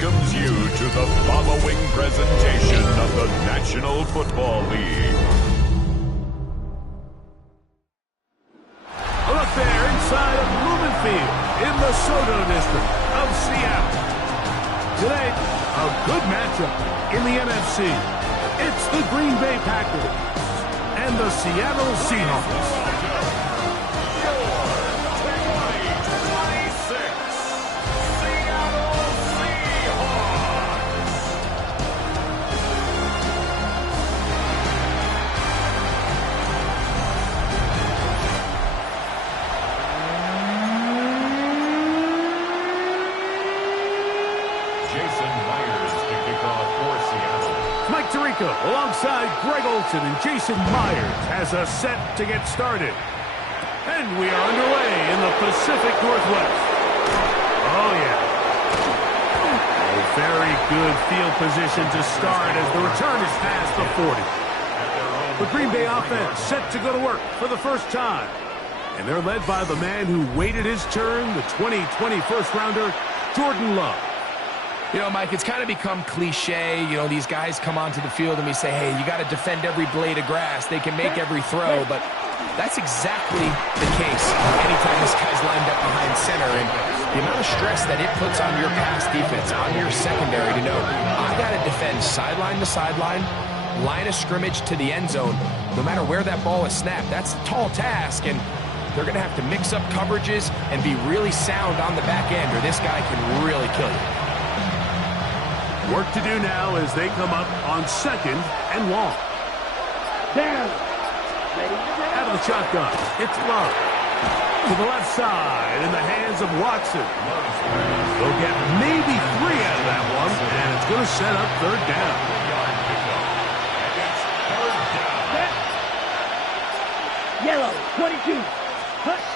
welcomes you to the following presentation of the National Football League. Look there inside of Lumen Field in the Soto District of Seattle. Today, a good matchup in the NFC. It's the Green Bay Packers and the Seattle Seahawks. Alongside Greg Olsen and Jason Myers has us set to get started. And we are underway in the Pacific Northwest. Oh, yeah. A very good field position to start as the return is past the 40. The Green Bay offense set to go to work for the first time. And they're led by the man who waited his turn, the 2020 first-rounder, Jordan Love. You know, Mike, it's kind of become cliche. You know, these guys come onto the field and we say, hey, you got to defend every blade of grass. They can make every throw, but that's exactly the case anytime this guy's lined up behind center. And the amount of stress that it puts on your pass defense, on your secondary to know, I got to defend sideline to sideline, line of scrimmage to the end zone, no matter where that ball is snapped. That's a tall task, and they're going to have to mix up coverages and be really sound on the back end, or this guy can really kill you. Work to do now as they come up on second and long. Down. Ready? Out of the shotgun, it's Love. To the left side in the hands of Watson. They'll get maybe 3 out of that one, and it's going to set up third down. Yellow, 22. Hush.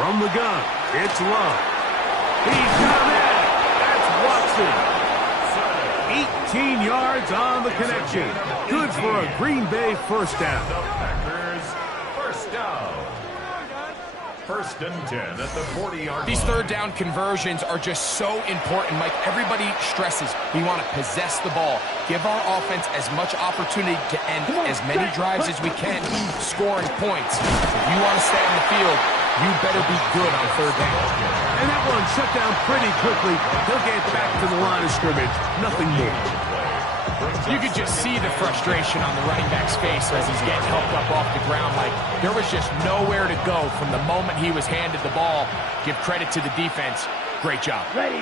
From the gun, it's Love. He's got it. That's Watson. 18 yards on the connection. Good for a Green Bay first down. The Packers first down. First and 10 at the 40-yard line. These third down conversions are just so important, Mike. Everybody stresses we want to possess the ball, give our offense as much opportunity to end as many drives as we can, scoring points. If you want to stay on the field, you better be good on third down. And that one shut down pretty quickly. He'll get back to the line of scrimmage. Nothing more. You could just see the frustration on the running back's face as he's getting helped up off the ground. Like, there was just nowhere to go from the moment he was handed the ball. Give credit to the defense. Great job. Ready.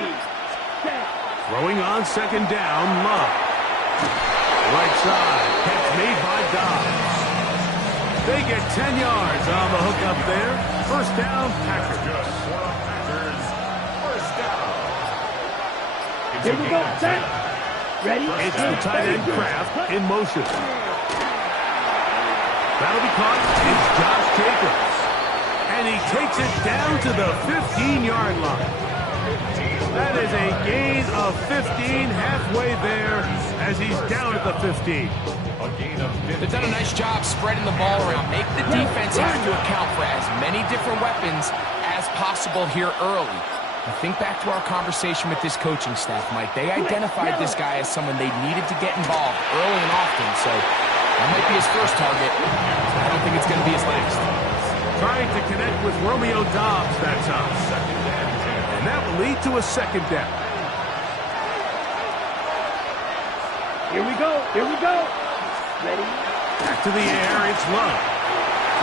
Set. Throwing on second down, Love. Right side. Catch made by Dobbs. They get 10 yards on the hook up there. First down, Packers. First down. Here we go. Set. Ready? It's the tight end Kraft in motion. That'll be caught. It's Josh Jacobs. And he takes it down to the 15-yard line. That is a gain of 15 halfway there as he's down at the 15. They've done a nice job spreading the ball around. Make the defense have to account for as many different weapons as possible here early. Now think back to our conversation with this coaching staff, Mike. They identified this guy as someone they needed to get involved early and often, so that might be his first target. I don't think it's going to be his last. Trying to connect with Romeo Dobbs that time. And that will lead to a second down. Here we go. Here we go. Ready? Back to the air, it's Love.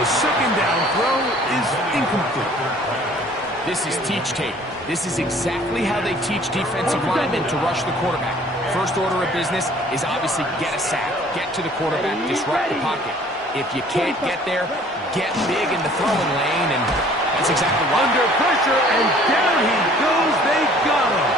The second down throw is incomplete. This is teach tape. This is exactly how they teach defensive linemen to rush the quarterback. First order of business is obviously get a sack, get to the quarterback, disrupt the pocket. If you can't get there, get big in the throwing lane, and that's exactly what. Under pressure, and down he goes. They got him.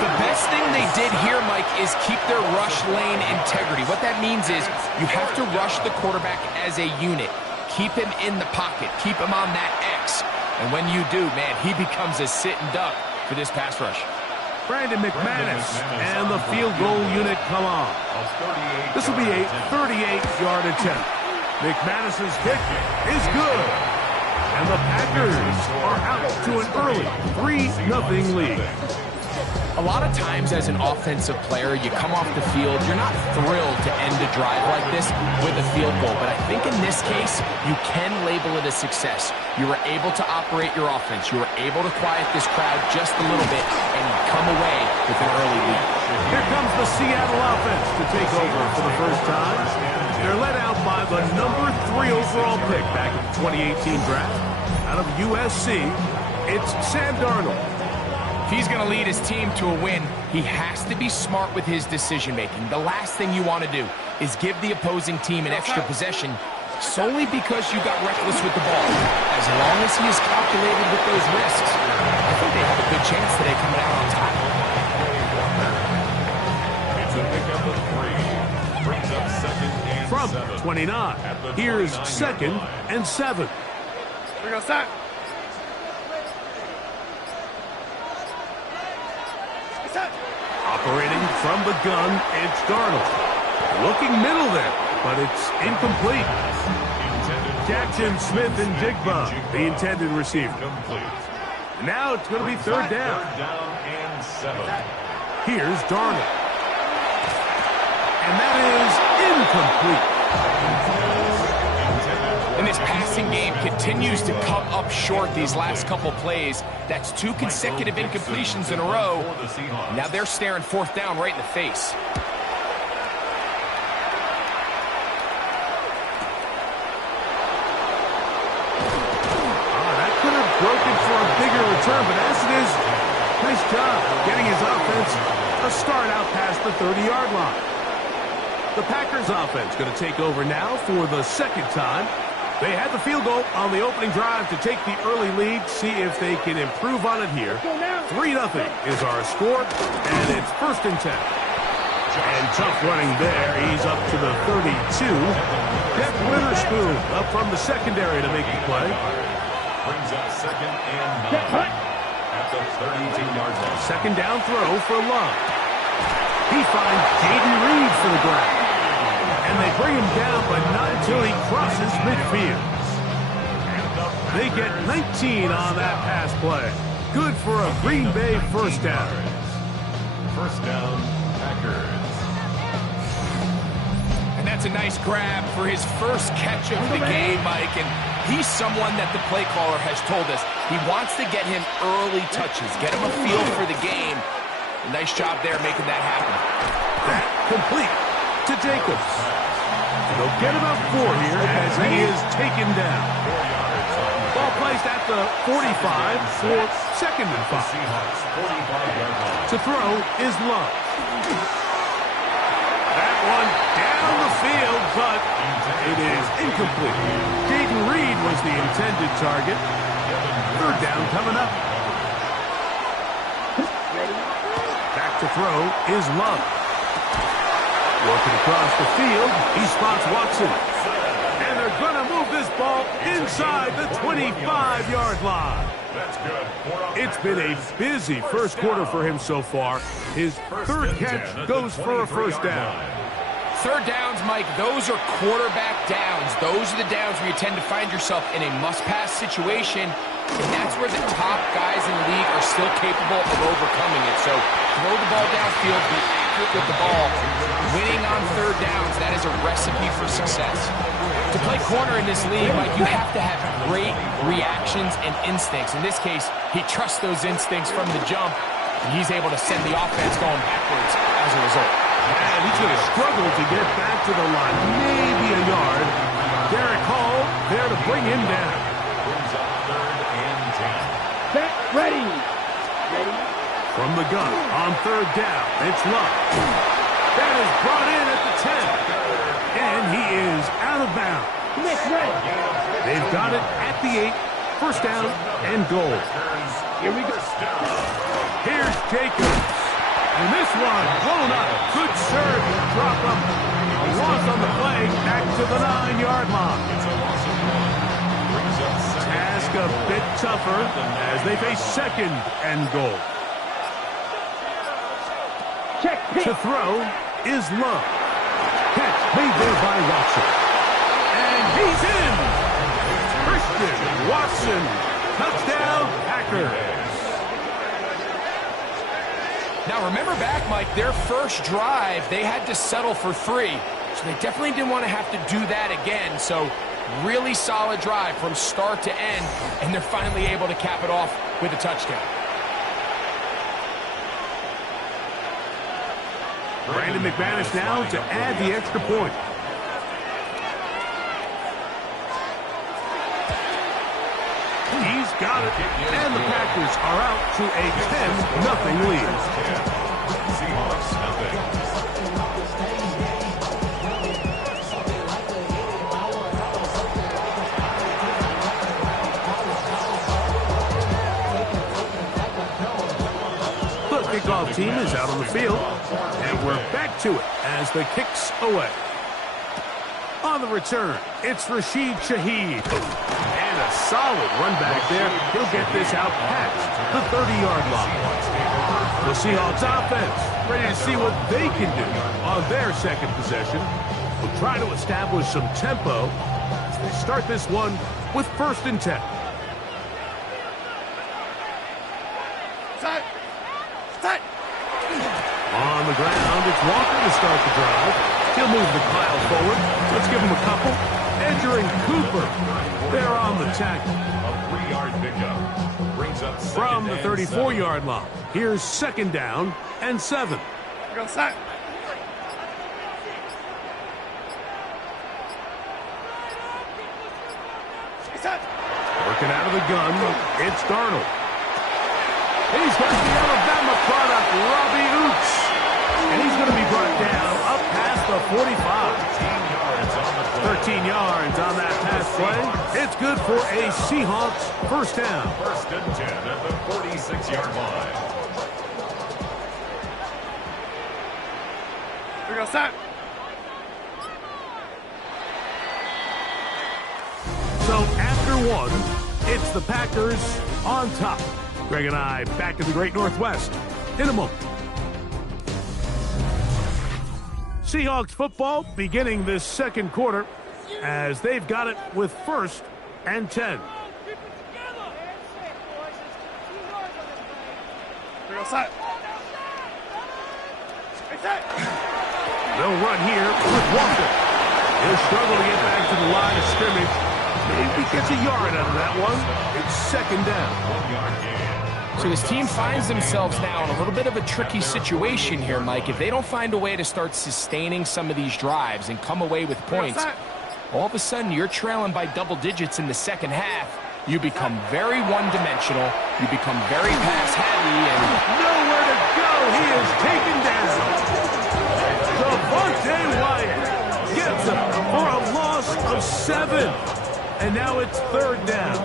The best thing they did here, Mike, is keep their rush lane integrity. What that means is you have to rush the quarterback as a unit. Keep him in the pocket. Keep him on that X. And when you do, man, he becomes a sitting duck for this pass rush. Brandon McManus and the field goal unit come on. This will be a 38-yard attempt. McManus's kick is good. And the Packers are out to an early 3-0 lead. A lot of times as an offensive player, you come off the field, you're not thrilled to end a drive like this with a field goal. But I think in this case, you can label it a success. You were able to operate your offense. You were able to quiet this crowd just a little bit and come away with an early lead. Here comes the Seattle offense to take over for the first time. They're led out by the number 3 overall pick back in the 2018 draft out of USC. It's Sam Darnold. If he's going to lead his team to a win, he has to be smart with his decision-making. The last thing you want to do is give the opposing team an extra possession solely because you got reckless with the ball. As long as he is calculated with those risks, I think they have a good chance today coming out on top. It's a pickup of 3. Brings up 2nd and From 7. 29, here's 2nd and 7. We're going to start. Operating from the gun, it's Darnold. Looking middle there, but it's incomplete. Jackson Smith and Jigba, the intended receiver. Complete. Now it's going to be third down. 3rd down and 7. Here's Darnold. And that is incomplete. And this passing game continues to come up short these last couple plays. That's 2 consecutive incompletions in a row. Now they're staring 4th down right in the face. That could have broken for a bigger return, but as it is, nice job getting his offense a start out past the 30-yard line. The Packers offense going to take over now for the 2nd time. They had the field goal on the opening drive to take the early lead, see if they can improve on it here. 3-0 is our score, and it's 1st and 10. And tough running there. He's up to the 32. Jeff Witherspoon up from the secondary to make the play. Brings up 2nd and 9 at the 32-yard line. 2nd down throw for Love. He finds Jaden Reed for the grab. And they bring him down, but not until he crosses midfield. They get 19 on that pass play. Good for a Green Bay 1st down. 1st down, Packers. And that's a nice grab for his first catch of the game, Mike. And he's someone that the play caller has told us he wants to get him early touches, get him a feel for the game. Nice job there making that happen. That complete to Jacobs. They'll get about 4 here as he is taken down. Ball placed at the 45 for 2nd and 5. To throw is Love. That one down the field, but it is incomplete. Jaden Reed was the intended target. 3rd down coming up. Back to throw is Love. Working across the field, he spots Watson. And they're going to move this ball inside the 25-yard line. That's good. It's been a busy first quarter for him so far. His 3rd catch goes for a 1st down. 3rd downs, Mike, those are quarterback downs. Those are the downs where you tend to find yourself in a must-pass situation, and that's where the top guys in the league are still capable of overcoming it. So throw the ball downfield, be accurate with the ball. Winning on 3rd downs, that is a recipe for success. To play corner in this league, Mike, you have to have great reactions and instincts. In this case, he trusts those instincts from the jump, and he's able to send the offense going backwards as a result. And he's going to struggle to get back to the line, maybe a yard. Derek Hall there to bring him down. Brings up 3rd and 10. Set, ready. From the gun on 3rd down, it's Love. That is brought in at the 10. And he is out of bounds. Next ready. They've got it at the 8. 1st down and goal. Here we go. Here's Jacobs. And this one blown up. Good serve. Drop up. A loss on the play. Back to the 9-yard line. Task a bit tougher as they face 2nd and goal. Check. To throw is Love. Catch made there by Watson. And he's in. Christian Watson. Touchdown, Packers. Now, remember back, Mike, their first drive, they had to settle for 3. So they definitely didn't want to have to do that again. So really solid drive from start to end, and they're finally able to cap it off with a touchdown. Brandon McManus now to add the extra point. He's got it, and the Packers are out to a 10-0 lead. Seahawks, nothing. The kickoff team is out on the field, and we're back to it as the kick's away. On the return, it's Rashid Shaheed. And a solid run back there. He'll get this out past the 30-yard line. The Seahawks offense ready to see what they can do on their second possession. We'll try to establish some tempo as they start this one with 1st and 10. On the ground, it's Walker to start the drive. He'll move the pile forward. Let's give him a couple. Edger and Cooper, they're on the tackle. A 3-yard pickup brings up From the 34-yard line, here's 2nd down and 7. Go sack. Working out of the gun, it's Darnold. He's got the Alabama product, Robbie Oots. And he's going to be brought down up past the 45. 13 yards on that pass play. It's good for a Seahawks 1st down. 1st and 10 at the 46-yard line. We go sack. So after one, it's the Packers on top. Greg and I back in the Great Northwest in a moment. Seahawks football beginning this 2nd quarter as they've got it with 1st and 10. They'll run here with Walker. He'll struggle to get back to the line of scrimmage. Maybe gets a yard out of that one. It's 2nd down. 1-yard gain. So this team finds themselves now in a little bit of a tricky situation here, Mike. If they don't find a way to start sustaining some of these drives and come away with points, all of a sudden you're trailing by double digits in the 2nd half. You become very one-dimensional. You become very pass-heavy. And nowhere to go. He is taken down. Devontae Wyatt gets him for a loss of 7. And now it's 3rd down.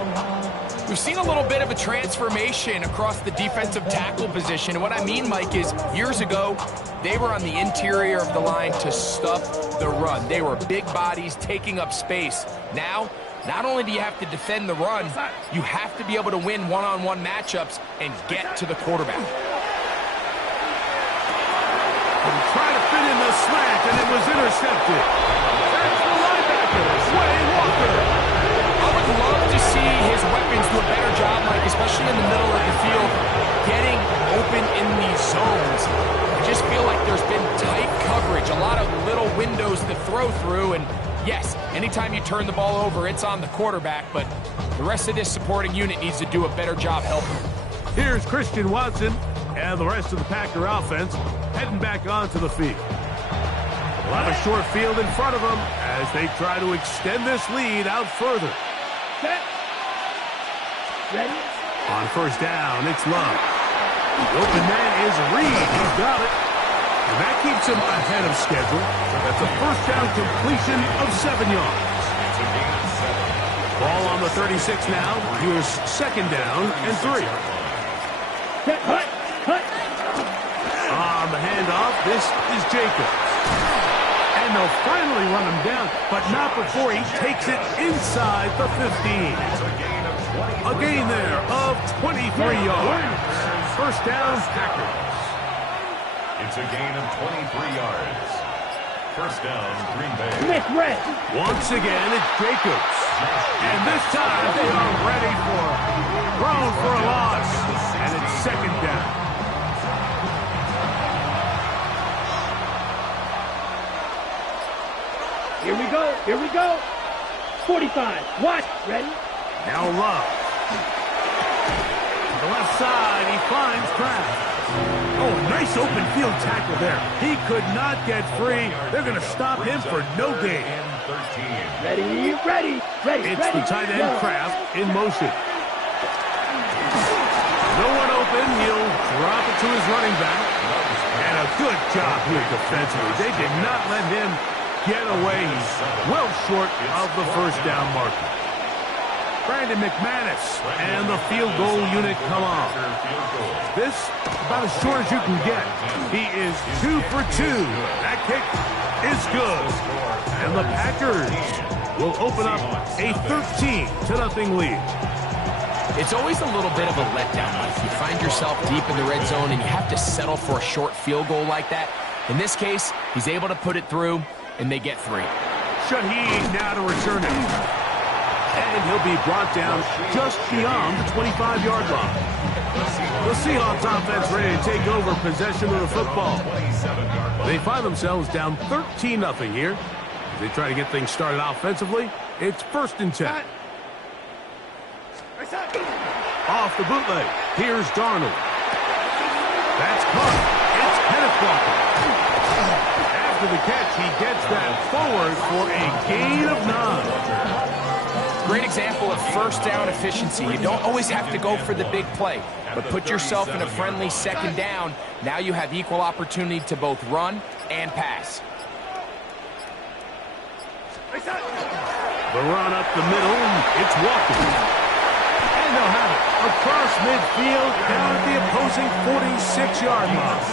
We've seen a little bit of a transformation across the defensive tackle position. And what I mean, Mike, is years ago, they were on the interior of the line to stop the run. They were big bodies taking up space. Now, not only do you have to defend the run, you have to be able to win one-on-one matchups and get to the quarterback. And try to fit in the slant, and it was intercepted. That's the linebacker, Wayne Walker. I would love to see his weapons do a better job, Mike, especially in the middle of the field, getting open in these zones. I just feel like there's been tight coverage, a lot of little windows to throw through, and yes, anytime you turn the ball over, it's on the quarterback, but the rest of this supporting unit needs to do a better job helping. Here's Christian Watson and the rest of the Packer offense heading back onto the field. They'll have a short field in front of them as they try to extend this lead out further. Ready? On 1st down, it's Love. The open man is Reed. He's got it. And that keeps him ahead of schedule. That's a 1st down completion of 7 yards. Ball on the 36 now. Here's 2nd down and 3. Cut. On the handoff, this is Jacobs. And they'll finally run him down, but not before he takes it inside the 15. A gain there of 23 yards. 1st down, Packers. It's a gain of 23 yards. 1st down, Green Bay. Nick Red. Once again, it's Jacobs. And this time they are ready for it. Thrown for a loss. And it's 2nd down. Here we go. 45. Watch. Ready? Now Love. To the left side, he finds Kraft. Oh, a nice open field tackle there. He could not get free. They're going to stop him for no gain. Ready, ready, ready. It's ready. the tight end Go. Kraft in motion. No one open. He'll drop it to his running back. And a good job here defensively. They did not let him get away. He's well short of the first down marker. Brandon McManus and the field goal unit come on. This about as short as you can get. He is 2 for 2. That kick is good. And the Packers will open up a 13-0 lead. It's always a little bit of a letdown. You find yourself deep in the red zone and you have to settle for a short field goal like that. In this case, he's able to put it through, and they get 3. Shaheed now to return it. And he'll be brought down just beyond the 25-yard line. The Seahawks offense ready to take over possession of the football. They find themselves down 13-0 here. As they try to get things started offensively, it's 1st and 10. Off the bootleg, here's Darnold. That's caught. It's Kenneth Walker. After the catch, he gets that forward for a gain of 9. Great example of first down efficiency. You don't always have to go for the big play, but put yourself in a friendly 2nd down. Now you have equal opportunity to both run and pass. The run up the middle, it's Walker. And they'll have it across midfield down at the opposing 46-yard line.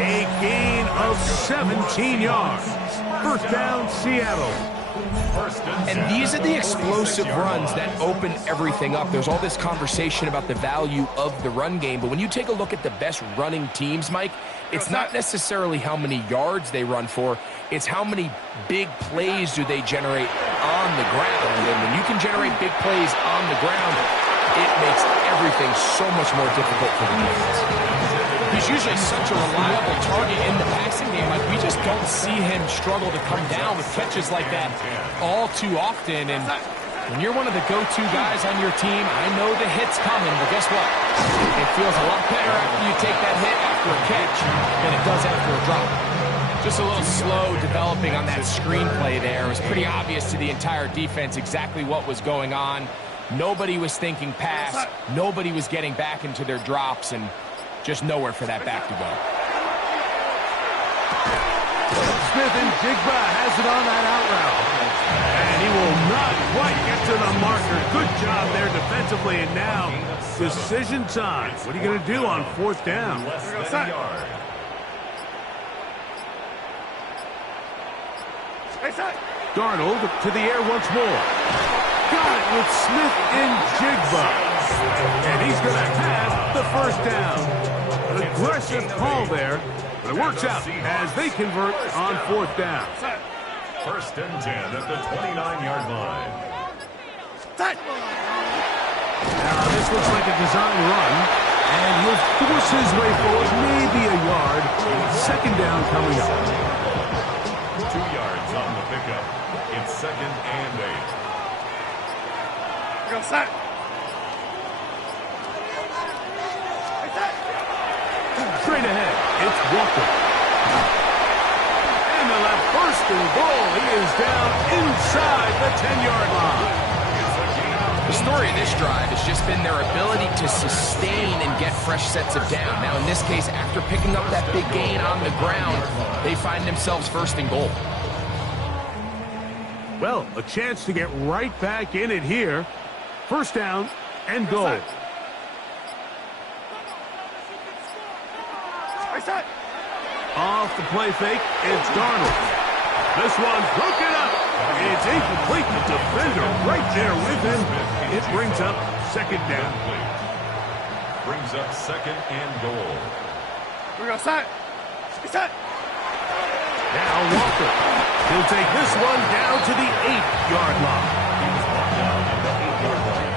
A gain of 17 yards. 1st down, Seattle. And these are the explosive runs that open everything up. There's all this conversation about the value of the run game, but when you take a look at the best running teams, Mike, it's not necessarily how many yards they run for, it's how many big plays do they generate on the ground. And when you can generate big plays on the ground, it makes everything so much more difficult for the defense. He's usually such a reliable target in the passing game. Like, we just don't see him struggle to come down with catches like that all too often. And when you're one of the go-to guys on your team, I know the hit's coming, but guess what? It feels a lot better after you take that hit after a catch than it does after a drop. Just a little slow developing on that screenplay there. It was pretty obvious to the entire defense exactly what was going on. Nobody was thinking pass. Nobody was getting back into their drops, and just nowhere for that back to go. Smith and Jigba has it on that out route. And he will not quite get to the marker. Good job there defensively, and now decision time. What are you going to do on 4th down? Darnold to the air once more. Got it with Smith and Jigba. And he's going to have the 1st down. An aggressive call there, but it works out as they convert on 4th down. 1st and 10 at the 29-yard line. Now this looks like a design run, and he'll force his way forward, maybe a yard. 2nd down coming up. 2 yards on the pickup. It's 2nd and 8. Straight ahead, it's Walker. And they'll have 1st and goal. He is down inside the 10-yard line. The story of this drive has just been their ability to sustain and get fresh sets of down. Now, in this case, after picking up that big gain on the ground, they find themselves 1st and goal. Well, a chance to get right back in it here. 1st down and goal. Off the play fake, it's Darnold. This one's broken up. It's incomplete. The defender right there with him. It brings up 2nd down. Brings up 2nd and goal. Now Walker. He'll take this one down to the 8-yard line. He's brought down at the 8-yard line.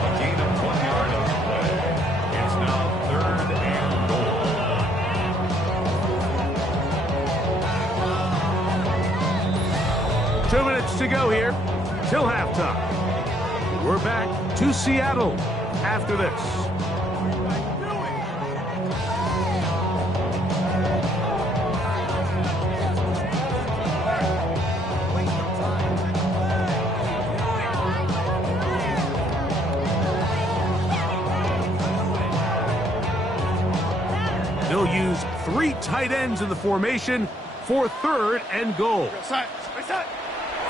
A gain of 1 yard on the play. It's now 3rd and goal. stretch to go here till halftime. We're back to Seattle after this. They'll use 3 tight ends in the formation for 3rd and goal.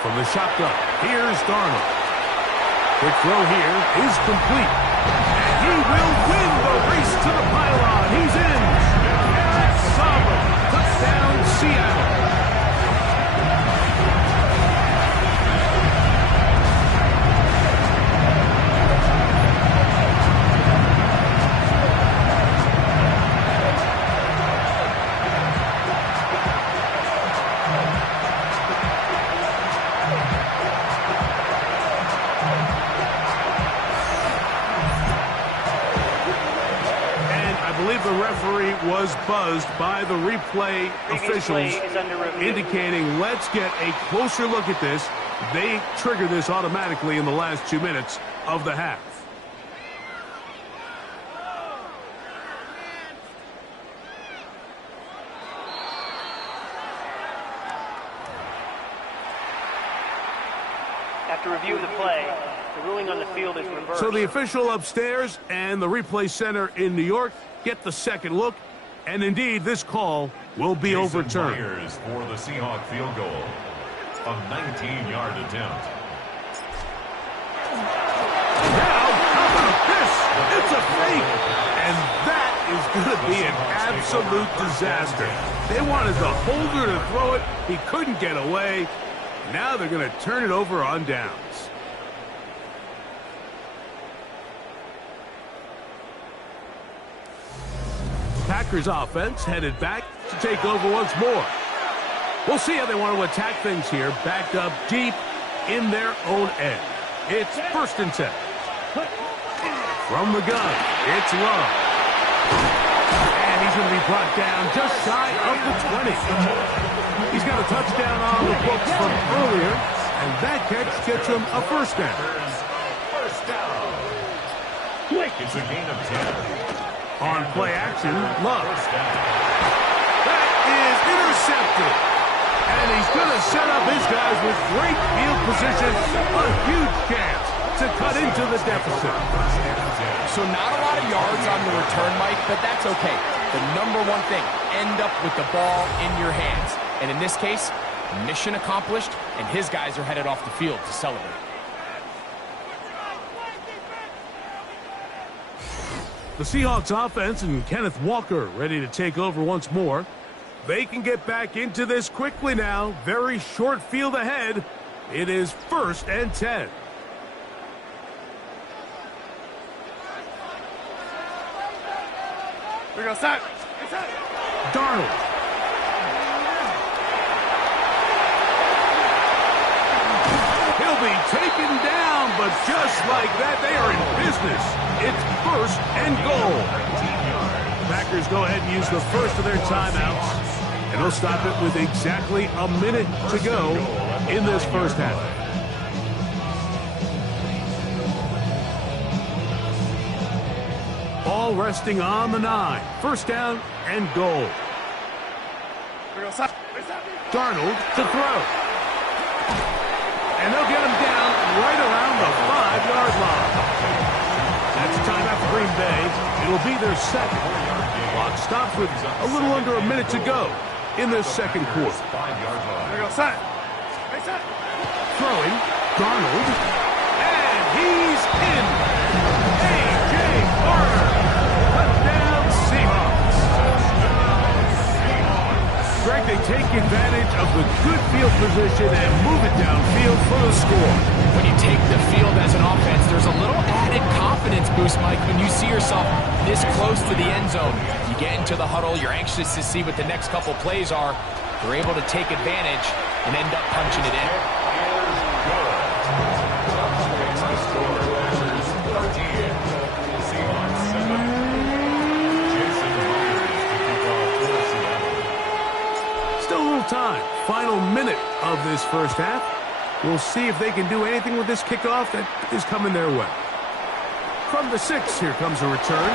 From the shotgun, here's Darnold. Quick throw here is complete. And he will win the race to the pylon. He's in. Eric Saba, touchdown Seattle. The referee was buzzed by the replay officials, indicating let's get a closer look at this. They trigger this automatically in the last 2 minutes of the half. After review of the play, the ruling on the field is reversed. So the official upstairs and the replay center in New York get the second look, and indeed this call will be Jason overturned. Myers for the Seahawk field goal. A 19-yard attempt. Now, how about this? It's a fake! And that is going to be an absolute disaster. They wanted the holder to throw it. He couldn't get away. Now they're going to turn it over on downs. Packers offense headed back to take over once more. We'll see how they want to attack things here, backed up deep in their own end. It's 1st and 10. From the gun, it's Love. And he's going to be brought down just shy of the 20. He's got a touchdown on the books from earlier, and that catch gets him a 1st down. First down. It's a gain of 10. On play action, Love. That is intercepted. And he's going to set up his guys with great field position. A huge chance to cut into the deficit. So not a lot of yards on the return, Mike, but that's okay. The number one thing, end up with the ball in your hands. And in this case, mission accomplished, and his guys are headed off the field to celebrate. The Seahawks offense and Kenneth Walker ready to take over once more. They can get back into this quickly now. Very short field ahead. It is 1st and 10. We go set. Darnold. He'll be taken down, but just like that, they are in business. It's 1st and goal. The Packers go ahead and use the first of their timeouts, and they'll stop it with exactly a minute to go in this first half. All resting on the 9. 1st down and goal. Darnold to throw. And they'll get him down right around the 5-yard line. That's a timeout for Green Bay. It'll be their second. Clock stops with a little under a minute to go in this second quarter. Throwing, Darnold, and he's in. A.J. Carter, touchdown Seahawks. Greg, they take advantage of the good field position and move it downfield for the score. When you take the field as an offense, there's a little added confidence boost, Mike, when you see yourself this close to the end zone. You get into the huddle, you're anxious to see what the next couple plays are. You're able to take advantage and end up punching it in. Still a little time. Final minute of this first half. We'll see if they can do anything with this kickoff that is coming their way. From the 6, here comes a return.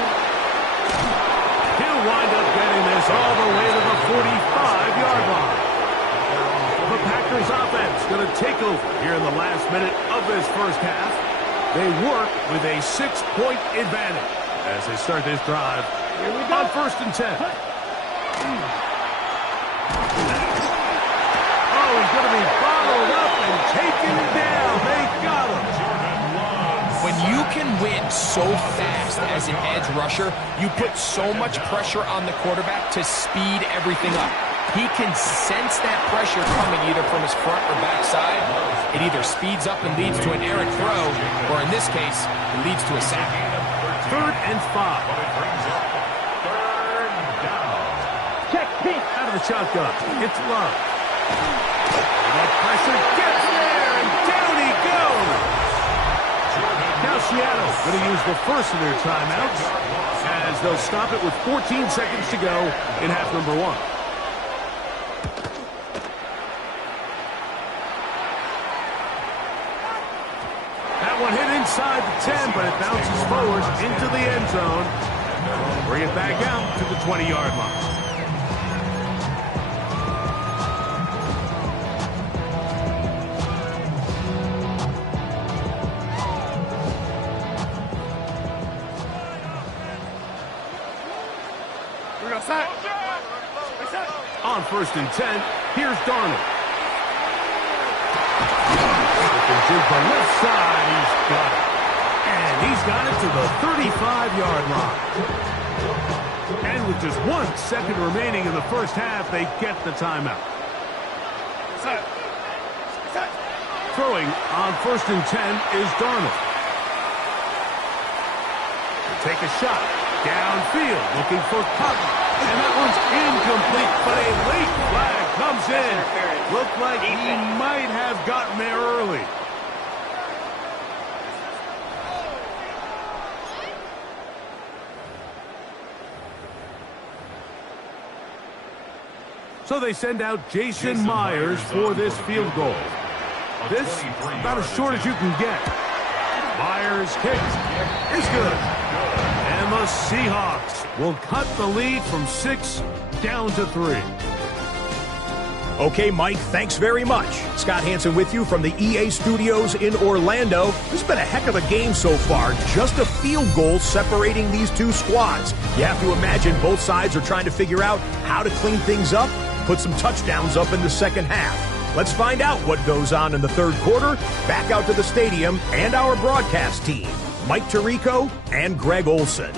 He'll wind up getting this all the way to the 45-yard line. The Packers offense going to take over here in the last minute of this first half. They work with a 6-point advantage as they start this drive on 1st and 10. Oh, he's going to be bottled up and taken down. They got him. When you can win so fast as an edge rusher, you put so much pressure on the quarterback to speed everything up. He can sense that pressure coming either from his front or back side. It either speeds up and leads to an errant throw, or in this case, it leads to a sack. 3rd and 5. Check, Pete. Out of the shotgun. It's Love. That pressure gets there, and down he goes. Now Seattle's going to use the first of their timeouts as they'll stop it with 14 seconds to go in half number 1. That one hit inside the 10, but it bounces forward into the end zone. Bring it back out to the 20-yard line. On 1st and 10, here's Darnold. To the left side, he's got it. And he's got it to the 35-yard line. And with just 1 second remaining in the first half, they get the timeout. Throwing on 1st and 10 is Darnold. Take a shot. Downfield, looking for Cotton. And that one's incomplete, but a late flag comes in. Looked like he might have gotten there early. So they send out Jason Myers for this field goal. This, about as short as you can get. Myers kicks. It's good. And the Seahawks will cut the lead from 6 down to 3. Okay, Mike, thanks very much. Scott Hansen with you from the EA Studios in Orlando. This has been a heck of a game so far. Just a field goal separating these two squads. You have to imagine both sides are trying to figure out how to clean things up, put some touchdowns up in the second half. Let's find out what goes on in the third quarter. Back out to the stadium and our broadcast team, Mike Tirico and Greg Olson.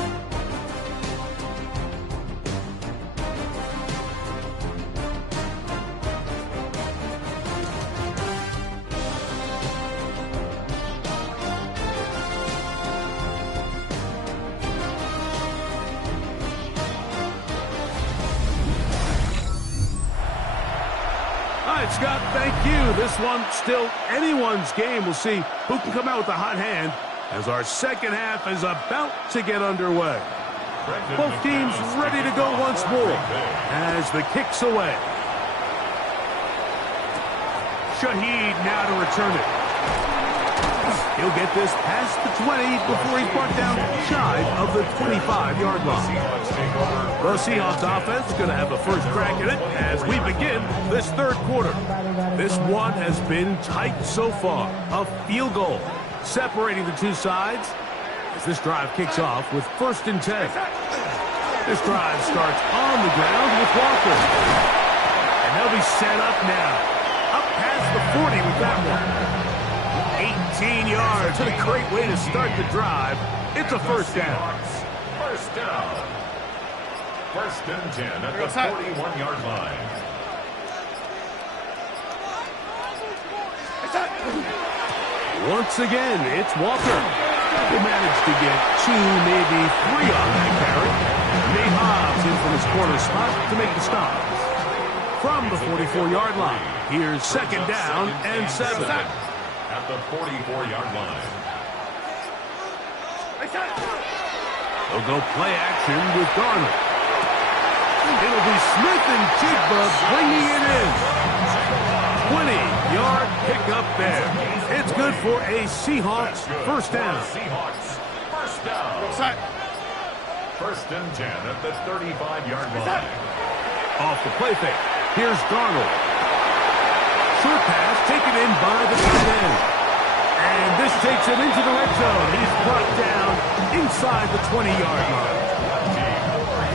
Scott, thank you. This one still anyone's game. We'll see who can come out with the hot hand as our second half is about to get underway. Both teams ready to go once more as the kick's away. Shaheed now to return it. He'll get this past the 20 before he's brought down shy of the 25-yard line. The Seahawks offense is going to have the first crack at it as we begin this third quarter. This one has been tight so far. A field goal separating the two sides as this drive kicks off with 1st and 10. This drive starts on the ground with Walker. And they'll be set up now. Up past the 40 with that one. 18 yards. A great way to start the drive. It's a first down. First down. 1st and 10 at the 41-yard line. Once again, it's Walker. He managed to get 2, maybe 3 on that carry. Nate Hobbs in from his corner spot to make the stop. From the 44-yard line, here's 2nd down and 7. At the 44-yard line. They'll go play action with Darnold. It'll be Smith and Jigba bringing it in. 20-yard pickup there. It's good for a Seahawks first down. Seahawks first down. First and 10 at the 35-yard line. Off the play fake. Here's Darnold. Short pass taken in by the tight end. And this takes him into the red zone. He's brought down inside the 20-yard line.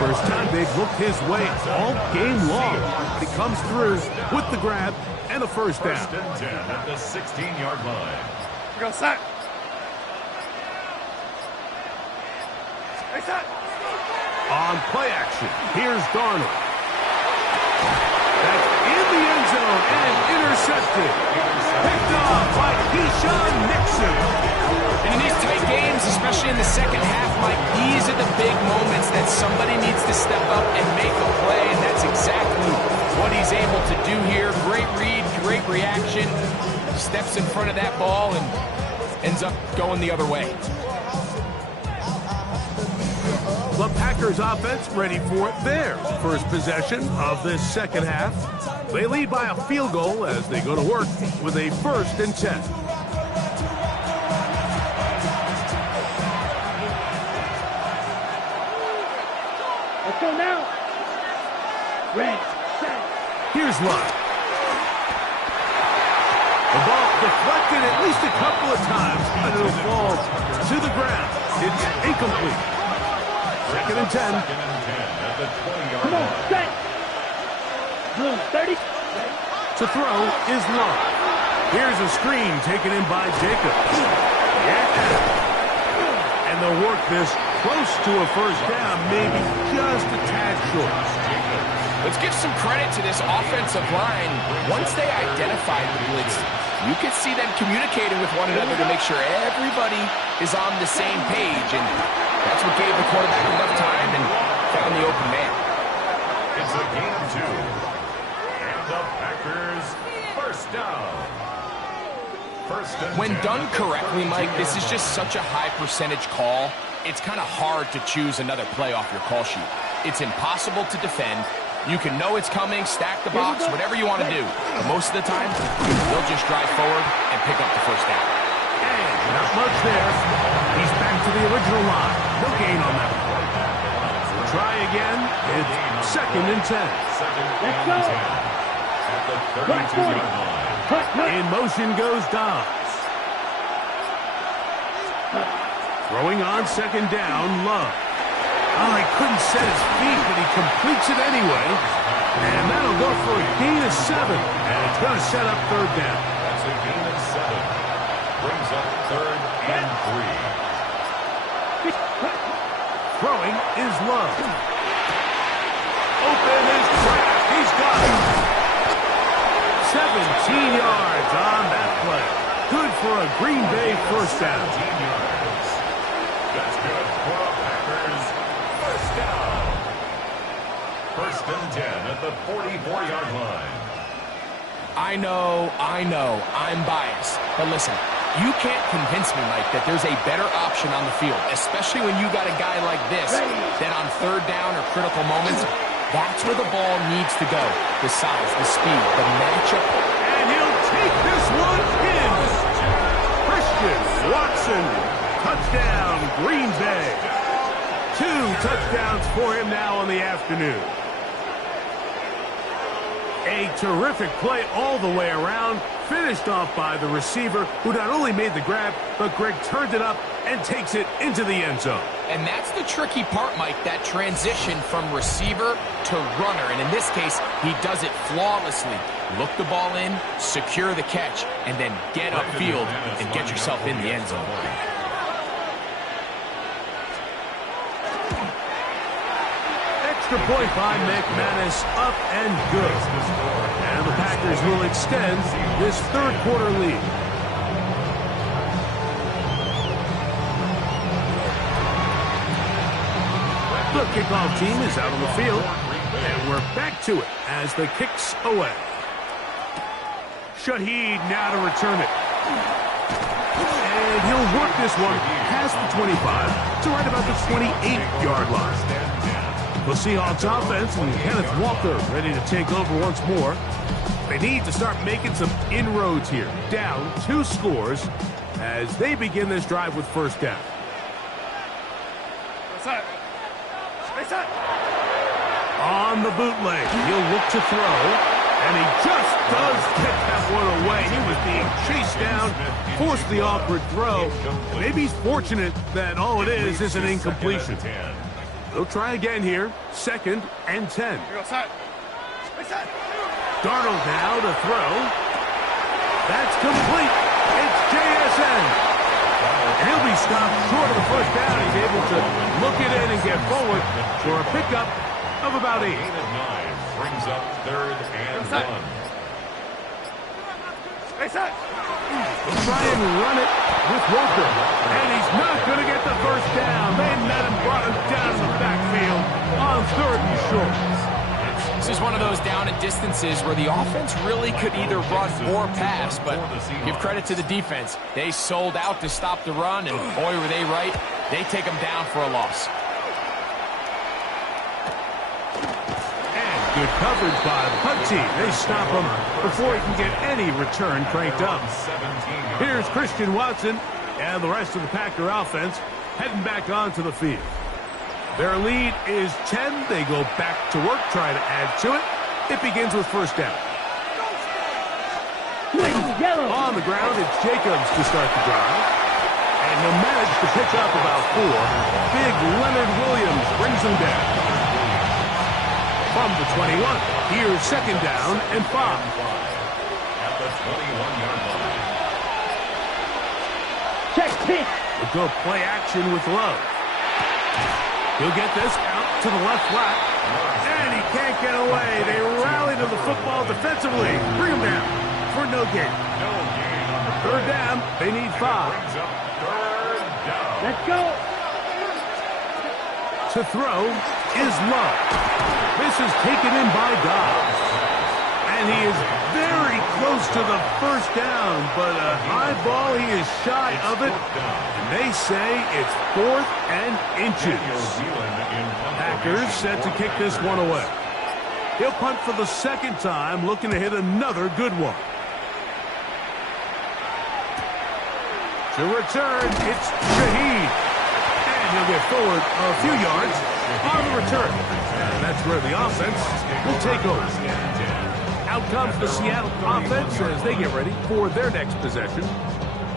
First time they've looked his way all game long. He comes through with the grab and a first down. First and 10 at the 16-yard line. Go, set. On play action, here's Darnold. That's in the end zone and intercepted. Picked off by Keyshawn Nixon. And in these tight games, especially in the second half, Mike, these are the big moments that somebody needs to step up and make a play, and that's exactly what he's able to do here. Great read, great reaction. Steps in front of that ball and ends up going the other way. The Packers offense ready for their first possession of this second half. They lead by a field goal as they go to work with a first and 10. Let's go now. Red, set. Here's Love. The ball deflected at least a couple of times, and it'll fall to the ground. It's incomplete. Second and 10. Second and 10 at the 20-yard Come on, line. set. Blue, 30. To throw is Love. Here's a screen taken in by Jacobs. Yeah. And they'll work this close to a first down, maybe just a tad short. Let's give some credit to this offensive line. Once they identified the blitz, you could see them communicating with one another to make sure everybody is on the same page, and that's what gave the quarterback enough time and found the open man. It's a gain of 2. And the Packers first down. First and When 10 done at the correctly, Mike, this is 32-yard just such a high percentage call. It's kind of hard to choose another play off your call sheet. It's impossible to defend. You can know it's coming, stack the box, whatever you want to do. But most of the time, they'll just drive forward and pick up the first down. And not much there. He's back to the original line. No gain on that one. Try again. It's second and 10. Second Let's and go. 10 at the 32-yard line. Cut, cut. In motion goes Dobbs. Throwing on second down, Love. Oh, he couldn't set his feet, but he completes it anyway. And that'll go for a gain of 7. And it's going to set up third down. That's a gain of 7. Brings up third and 3. Throwing is Love. Open is Kraft. He's got it. 17 yards on that play. Good for a Green Bay first down. 17 yards. That's good for a Packers first down. First and 10 at the 44-yard line. I know, I'm biased. But listen, you can't convince me, Mike, that there's a better option on the field, especially when you got a guy like this that on third down or critical moments, that's where the ball needs to go. The size, the speed, the matchup. And he'll take this one in. Christian Watson, touchdown, Green Bay. 2 touchdowns for him now on the afternoon. A terrific play all the way around, finished off by the receiver, who not only made the grab, but Greg turned it up and takes it into the end zone. And that's the tricky part, Mike, that transition from receiver to runner. And in this case, he does it flawlessly. Look the ball in, secure the catch, and then get upfield and get yourself in the end zone. Extra point by McManus, up and good. And the Packers will extend this third quarter lead. The kickoff team is out on the field, and we're back to it as the kick's away. Shaheed now to return it. And he'll work this one past the 25 to right about the 28-yard line. The Seahawks offense and Kenneth Walker ready to take over once more. They need to start making some inroads here. Down 2 scores as they begin this drive with first down. On the bootleg, he'll look to throw, and he just does get that one away. He was being chased down, forced the awkward throw. Maybe he's fortunate that all it is an incompletion. They'll try again here, 2nd and 10. Darnold now to throw. That's complete. It's JSN. And he'll be stopped short of the first down. He's able to look it in and get forward for a pickup of about 8. Gain of 9 brings up 3rd and 1. He'll try and run it with Walker. And he's not going to get the first down. They met him, brought him down to the backfield on 3rd and short. This is one of those down and distances where the offense really could either run or pass, but give credit to the defense. They sold out to stop the run, and boy, were they right. They take them down for a loss. And good coverage by the punt team. They stop him before he can get any return cranked up. Here's Christian Watson and the rest of the Packer offense heading back onto the field. Their lead is 10. They go back to work, try to add to it. It begins with first down. On the ground, it's Jacobs to start the drive. And he'll manage to pick up about 4. Big Leonard Williams brings him down. From the 21, here's 2nd down and 5. At the 21-yard line. Check pitch. We'll go play action with Love. He'll get this out to the left flat. And he can't get away. They rally to the football defensively. Bring him down for no gain. No gain on the 3rd down. They need 5. brings up 3rd down. Let's go. To throw is Love. This is taken in by Dobbs. And he is very close to the first down, but a high ball, he is shy of it. And they say it's 4th and inches. Packers set to kick this one away. He'll punt for the 2nd time, looking to hit another good one. To return, it's Shaheed. And he'll get forward a few yards on the return. And that's where the offense will take over. Out comes the Seattle offense as they get ready for their next possession.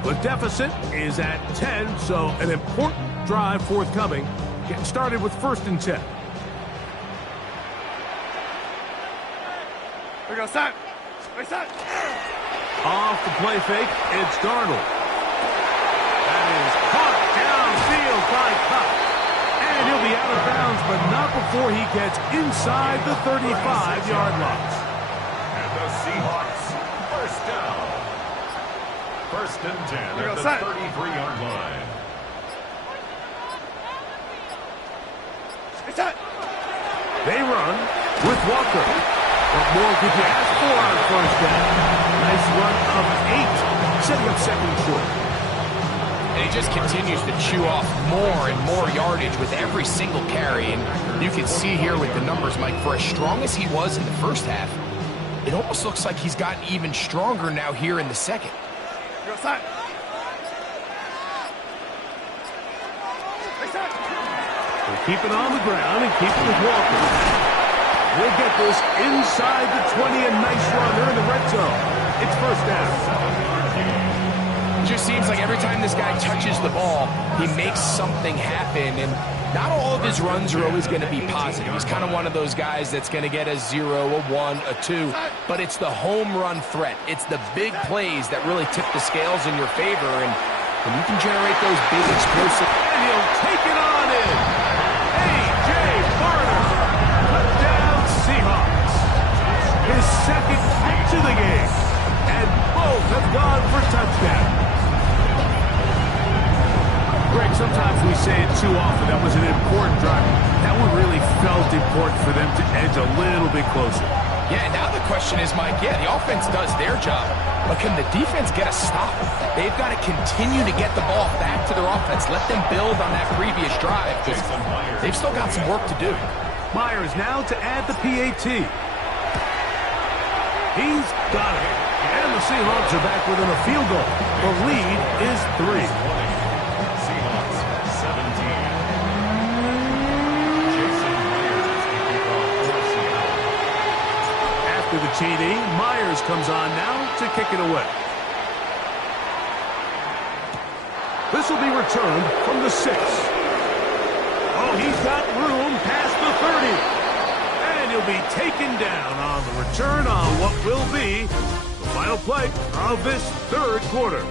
The deficit is at 10, so an important drive forthcoming. Getting started with 1st and 10. We go, set. Off the play fake, it's Darnold. That is caught downfield by Kupp. And he'll be out of bounds, but not before he gets inside the 35-yard line. The Seahawks, first down. 1st and 10 at the 33-yard line. They run with Walker. What more could you ask for on 1st down? Nice run of 8, setting up 2nd and short. And he just continues to chew off more and more yardage with every single carry. And you can see here with the numbers, Mike, for as strong as he was in the first half, it almost looks like he's gotten even stronger now here in the 2nd. We'll keep it on the ground and keep it with Walker. We'll get this inside the 20, a nice run. They're in the red zone. It's 1st down. It just seems like every time this guy touches the ball, he makes something happen. And not all of his runs are always going to be positive. He's kind of one of those guys that's going to get a 0, a 1, a 2. But it's the home run threat. It's the big plays that really tip the scales in your favor. And when you can generate those big explosive... And he'll take it on in. A.J. Barner. Touchdown Seahawks. His 2nd catch of the game. And both have gone for touchdowns. Greg, sometimes we say it too often. That was an important drive. That one really felt important for them to edge a little bit closer. Yeah, now the question is, Mike, the offense does their job, but can the defense get a stop? They've got to continue to get the ball back to their offense. Let them build on that previous drive, because they've still got some work to do. Myers now to add the PAT. He's got it. And the Seahawks are back within a field goal. The lead is 3. Seahawks 17. Jason Myers to kick off for Seattle. After the TD, Myers comes on now to kick it away. This will be returned from the 6. Oh, he's got room past the 30. And he'll be taken down on the return on what will be the final play of this third quarter.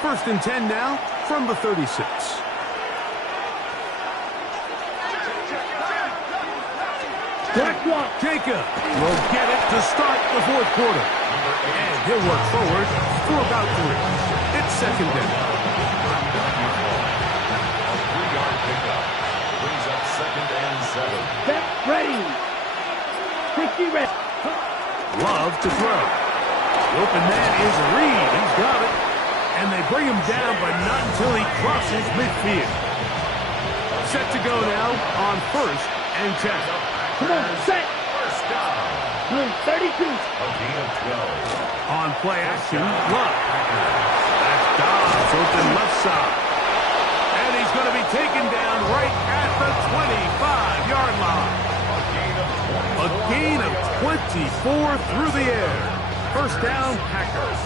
First and 10 now from the 36. Jacob will get it to start the fourth quarter. And he'll work forward for about 3. It's second down. A 3-yard pickup. Brings up second and 7. Get ready. 50 ready. Love to throw. The open man is Reed. He's got it. And they bring him down, but not until he crosses midfield. Set to go now on first and 10. Come on, set. First down. Room 32. A gain of 12. On play action, Love. That's Dobbs open left side. And he's going to be taken down right at the 25-yard line. A gain of 24 through the air. First down, Packers.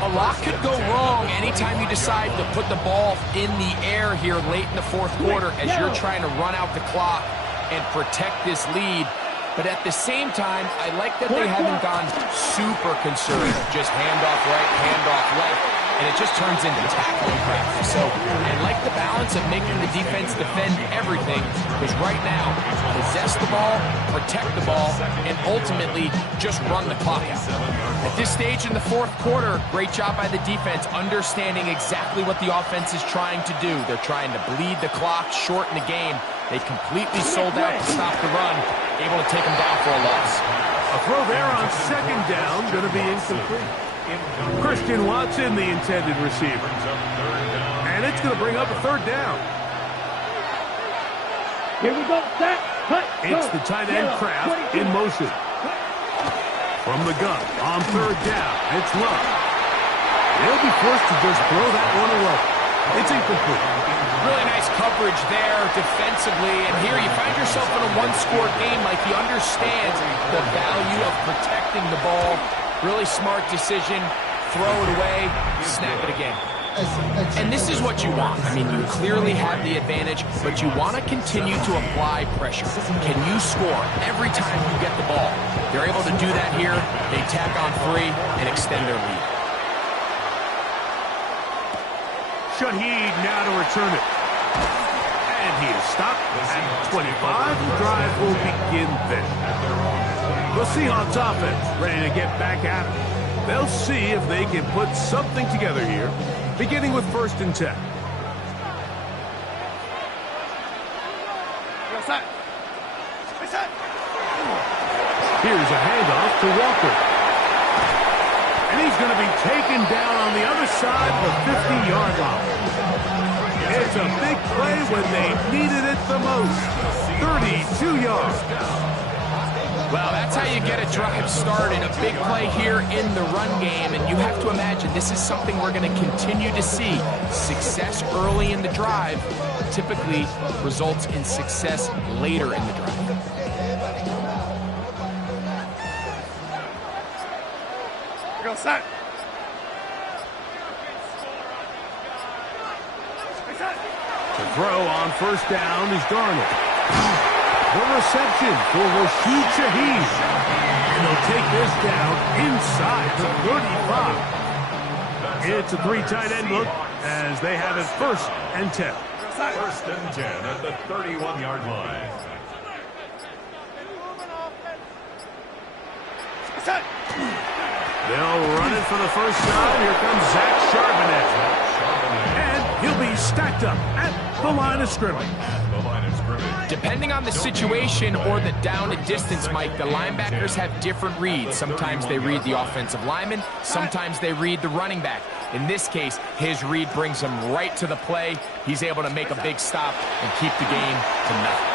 A lot could go wrong anytime you decide to put the ball in the air here late in the fourth quarter as you're trying to run out the clock and protect this lead. But at the same time, I like that they haven't gone super conservative. Just handoff right, handoff left, and it just turns into tackling practice. So I like the balance of making the defense defend everything, because right now, possess the ball, protect the ball, and ultimately just run the clock out. At this stage in the fourth quarter, great job by the defense, understanding exactly what the offense is trying to do. They're trying to bleed the clock, shorten the game. They completely sold out to stop the run, able to take them down for a loss. A throw there on second down, going to be incomplete. Christian Watson, the intended receiver. And it's going to bring up a third down. Here we go, set. Cut. It's the tight end Kraft in motion. From the gun, on third down, it's Love. They'll be forced to just throw that one away. It's incomplete. Really nice coverage there defensively, and here you find yourself in a one-score game. Like, he understands the value of protecting the ball. Really smart decision. Throw it away, snap it again. And this is what you want. I mean, you clearly have the advantage, but you want to continue to apply pressure. Can you score every time you get the ball? They're able to do that here. They tack on 3 and extend their lead. Shaheed now to return it. And he is stopped at 25. The drive will begin then. The Seahawks offense ready to get back at it. They'll see if they can put something together here, beginning with first and 10. Here's a handoff to Walker. And he's going to be taken down on the other side of the 50-yard line. It's a big play when they needed it the most. 32 yards. Well, that's how you get a drive started. A big play here in the run game, and you have to imagine this is something we're going to continue to see. Success early in the drive typically results in success later in the drive. Go set. To throw on first down is Darnold. The reception for Rashid Shaheed. And they'll take this down inside the 35. It's a 3 tight end look as they have it first and 10. First and 10 at the 31-yard line. They'll run it for the first time. Here comes Zach Charbonnet. And he'll be stacked up at the line of scrimmage. Depending on the situation or the down and distance, Mike, the linebackers have different reads. Sometimes they read the offensive lineman. Sometimes they read the running back. In this case, his read brings him right to the play. He's able to make a big stop and keep the game to nothing.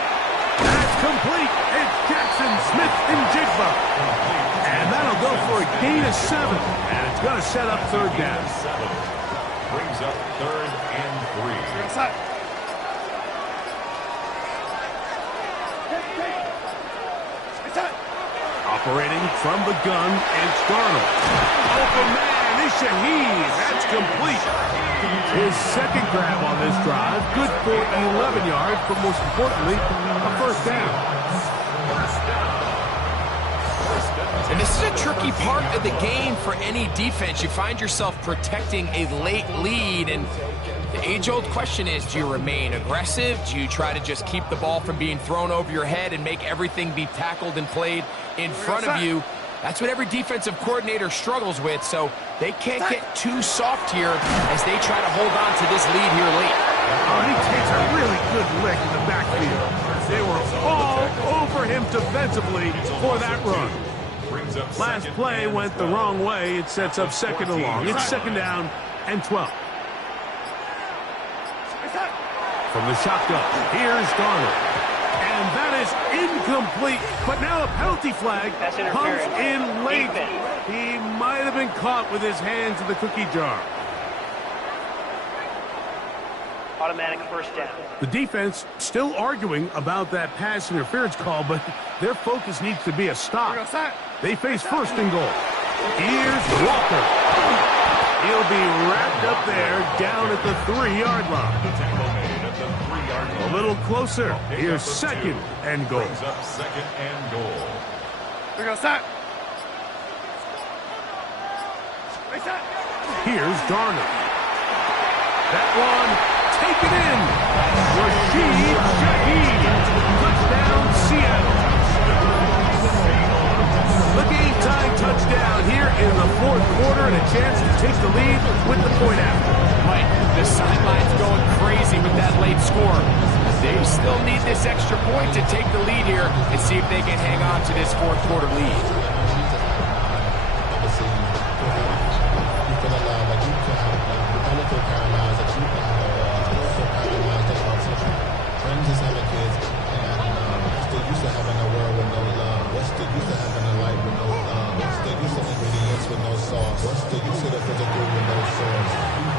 That's complete. It's Jackson Smith-Njigba. And that'll go for a gain of 7. And it's going to set up third down. Brings up 3rd and 3. Operating from the gun, it's Darnold. Open man is Shaheed. That's complete. His second grab on this drive. Good for 11 yards, but most importantly, a first down. And this is a tricky part of the game for any defense. You find yourself protecting a late lead, and the age-old question is, do you remain aggressive? Do you try to just keep the ball from being thrown over your head and make everything be tackled and played in front of you? That's what every defensive coordinator struggles with, so they can't get too soft here as they try to hold on to this lead here late. Oh, and he takes a really good lick in the backfield. They were all over him defensively for that run. Last play went the wrong way. It sets up second and long. It's second down and 12. From the shotgun, here's Darnold. And that is incomplete. But now a penalty flag comes in late. He might have been caught with his hands in the cookie jar. Automatic first down. The defense still arguing about that pass interference call, but their focus needs to be a stop. They face first and goal. Here's Walker. He'll be wrapped up there down at the 3-yard line. A little closer. Here's second and goal. Second and goal. Here's Darnold. That one taken in. Rashid Shaheed. Touchdown, Seattle. The game-time touchdown here in the fourth quarter and a chance to take the lead with the point after. Mike, the sideline's going crazy with that late score. They still need this extra point to take the lead here and see if they can hang on to this fourth quarter lead.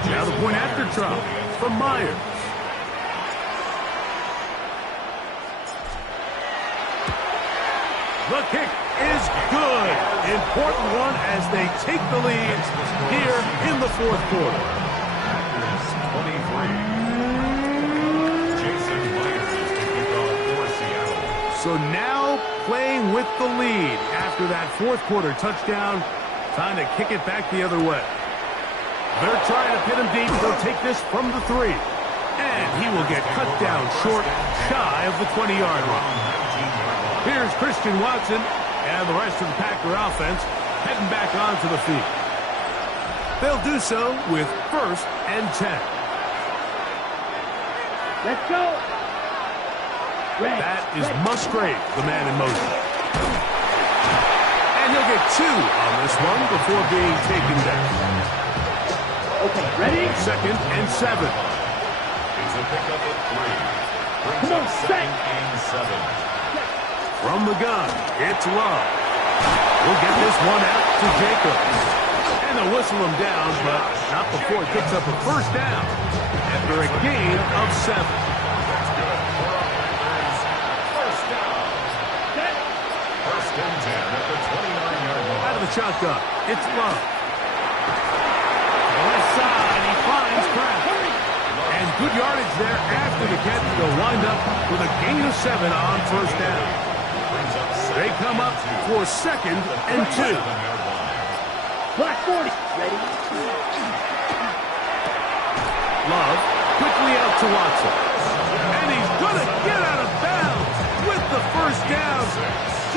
Now the point after trial from Myers. The kick is good. Important one as they take the lead here in the fourth quarter. 23. Jason Myers to kick off for Seattle. So now playing with the lead after that fourth quarter touchdown. Time to kick it back the other way. They're trying to pin him deep. They'll take this from the 3. And he will get cut down short, shy of the 20-yard line. Here's Christian Watson and the rest of the Packer offense heading back onto the field. They'll do so with first and 10. Let's go. That is Musgrave, the man in motion. And he'll get 2 on this one before being taken down. Okay, ready? Second and 7. It's a pickup of 3. Come on, second and 7. From the gun, it's Love. We'll get this one out to Jacobs. And they'll whistle him down, but not before he picks up a first down after a gain of 7. That's good. First down. First and 10 at the 29-yard line. Out of the shotgun, it's Love. Left side, he finds Kraft. And good yardage there after the catch. They'll wind up with a gain of 7 on first down. They come up for second and 2. Black 40. Ready? Love quickly out to Watson. And he's going to get out of bounds with the first down.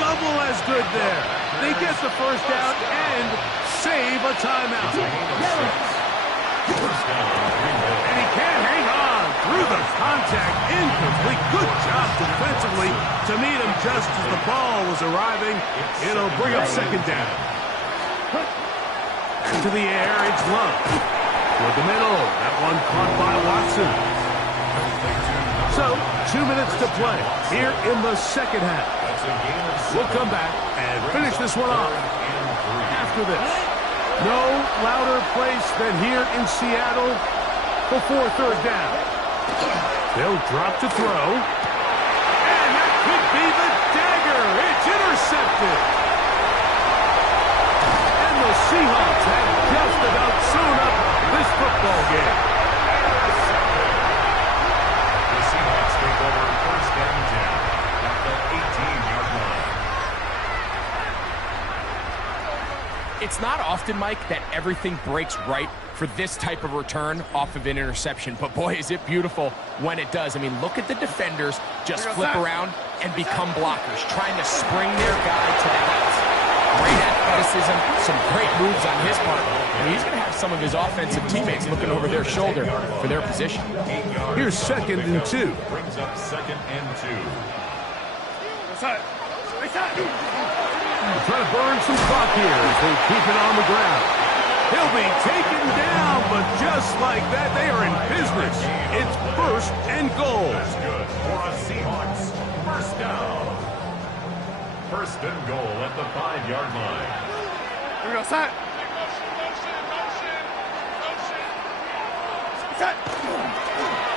Double as good there. They get the first down and save a timeout. And he can't hang on through the contact. Incomplete. Good job defensively to meet him just as the ball was arriving. It'll bring up second down. Into the air, it's Love. Toward the middle. That one caught by Watson. So, 2 minutes to play here in the second half. We'll come back and finish this one off after this. No louder place than here in Seattle before third down. They'll drop to throw. And that could be the dagger. It's intercepted. And the Seahawks have just about sewn up this football game. The Seahawks take over first and 10 at the 18-yard line. It's not often, Mike, that everything breaks right for this type of return off of an interception. But, boy, is it beautiful when it does. I mean, look at the defenders just flip around and become blockers, trying to spring their guy to the house. Great athleticism, some great moves on his part. And he's going to have some of his offensive teammates looking over their shoulder for their position. Here's second and 2. Brings up second and 2. Trying to burn some clock here as they keep it on the ground. He'll be taken down, but just like that, they are in business. It's first and goal. That's good for a Seahawks first down. First and goal at the 5-yard line. Here we go, set.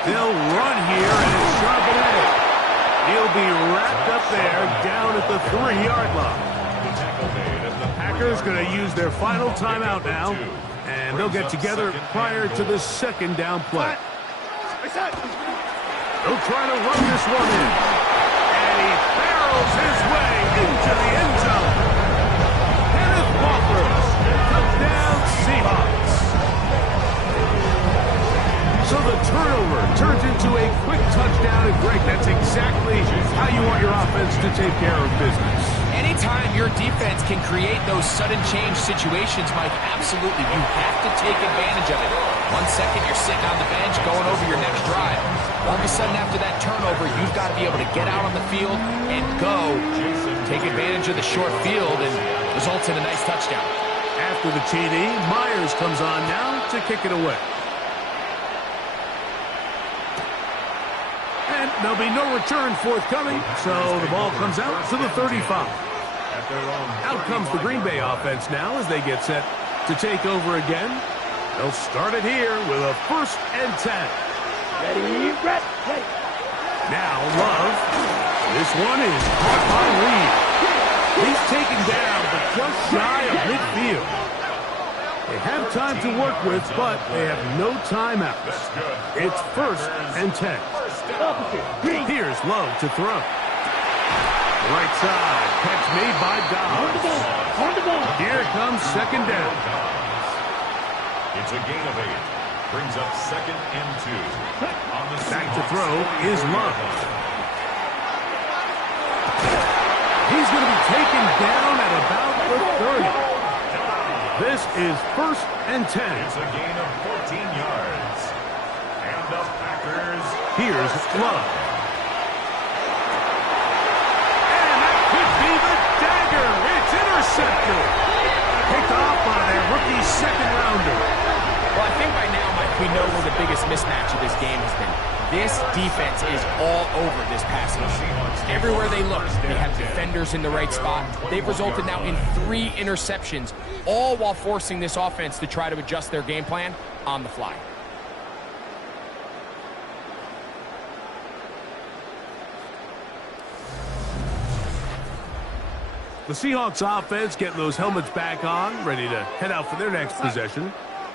They'll run here and it's Charbonnet. He'll be wrapped up there down at the 3-yard line. Packers going to use their final timeout now, and they'll get together prior to the second down play. They'll try to run this one in, and he barrels his way into the end zone. Kenneth Walker, touchdown Seahawks. So the turnover turns into a quick touchdown, and Greg, that's exactly how you want your offense to take care of business. Anytime your defense can create those sudden change situations, Mike, absolutely, you have to take advantage of it. 1 second, you're sitting on the bench going over your next drive. All of a sudden, after that turnover, you've got to be able to get out on the field and go. Take advantage of the short field and results in a nice touchdown. After the TD, Myers comes on now to kick it away. And there'll be no return forthcoming, so the ball comes out to the 35. Out comes the Green Bay offense now as they get set to take over again. They'll start it here with a first and 10. Ready, ready. Now Love. This one is caught by Reed. He's taken down, but just shy of midfield. They have time to work with, but they have no timeouts. It's first and 10. Here's Love to throw. Right side, catch made by Dobbs. Here comes second down. It's a gain of 8. Brings up second and 2. Back to throw is Love. He's going to be taken down at about the 30. This is first and 10. It's a gain of 14 yards. And the Packers. Here's Love. And that could be the dagger. It's intercepted. Picked off by their rookie second rounder. Well, I think by now, Mike, we know where the biggest mismatch of this game has been. This defense is all over this passing game. Everywhere they look, they have defenders in the right spot. They've resulted now in 3 interceptions, all while forcing this offense to try to adjust their game plan on the fly. The Seahawks offense getting those helmets back on, ready to head out for their next possession.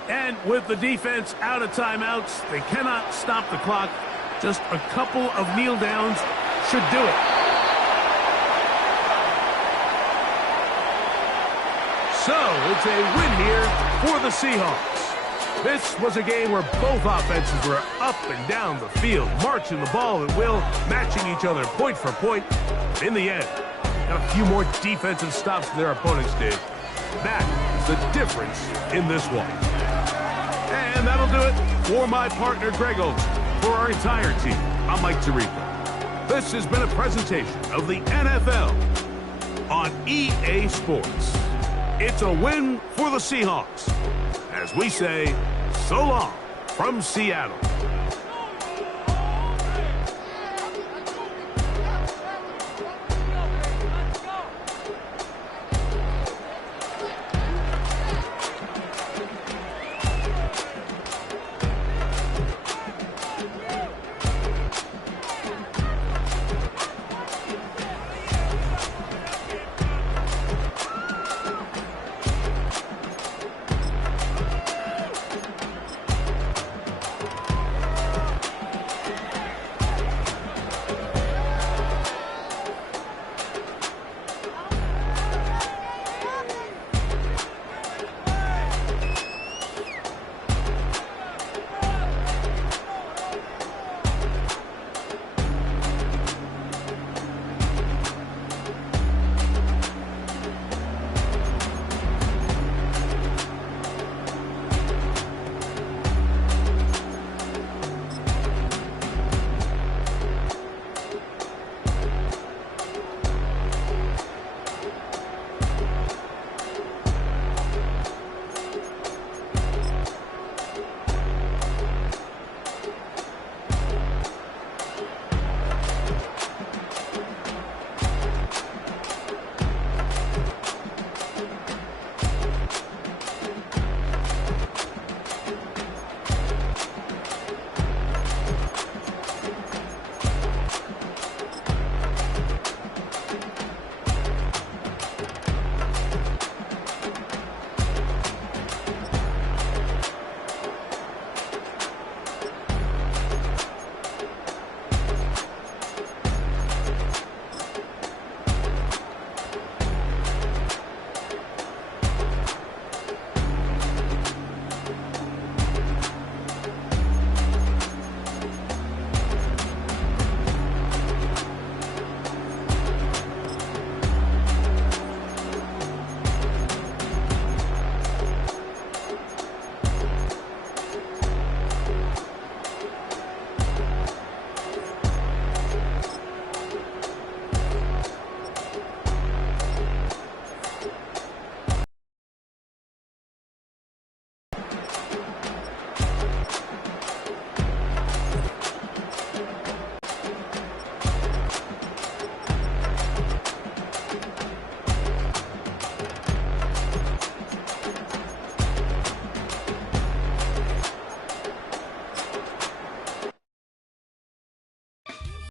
And with the defense out of timeouts, they cannot stop the clock. Just a couple of kneel downs should do it. So it's a win here for the Seahawks. This was a game where both offenses were up and down the field, marching the ball at will, matching each other point for point. In the end, got a few more defensive stops than their opponents did. That is the difference in this one. And that'll do it for my partner, Greg Olson. For our entire team, I'm Mike Tirico. This has been a presentation of the NFL on EA Sports. It's a win for the Seahawks. As we say, so long from Seattle.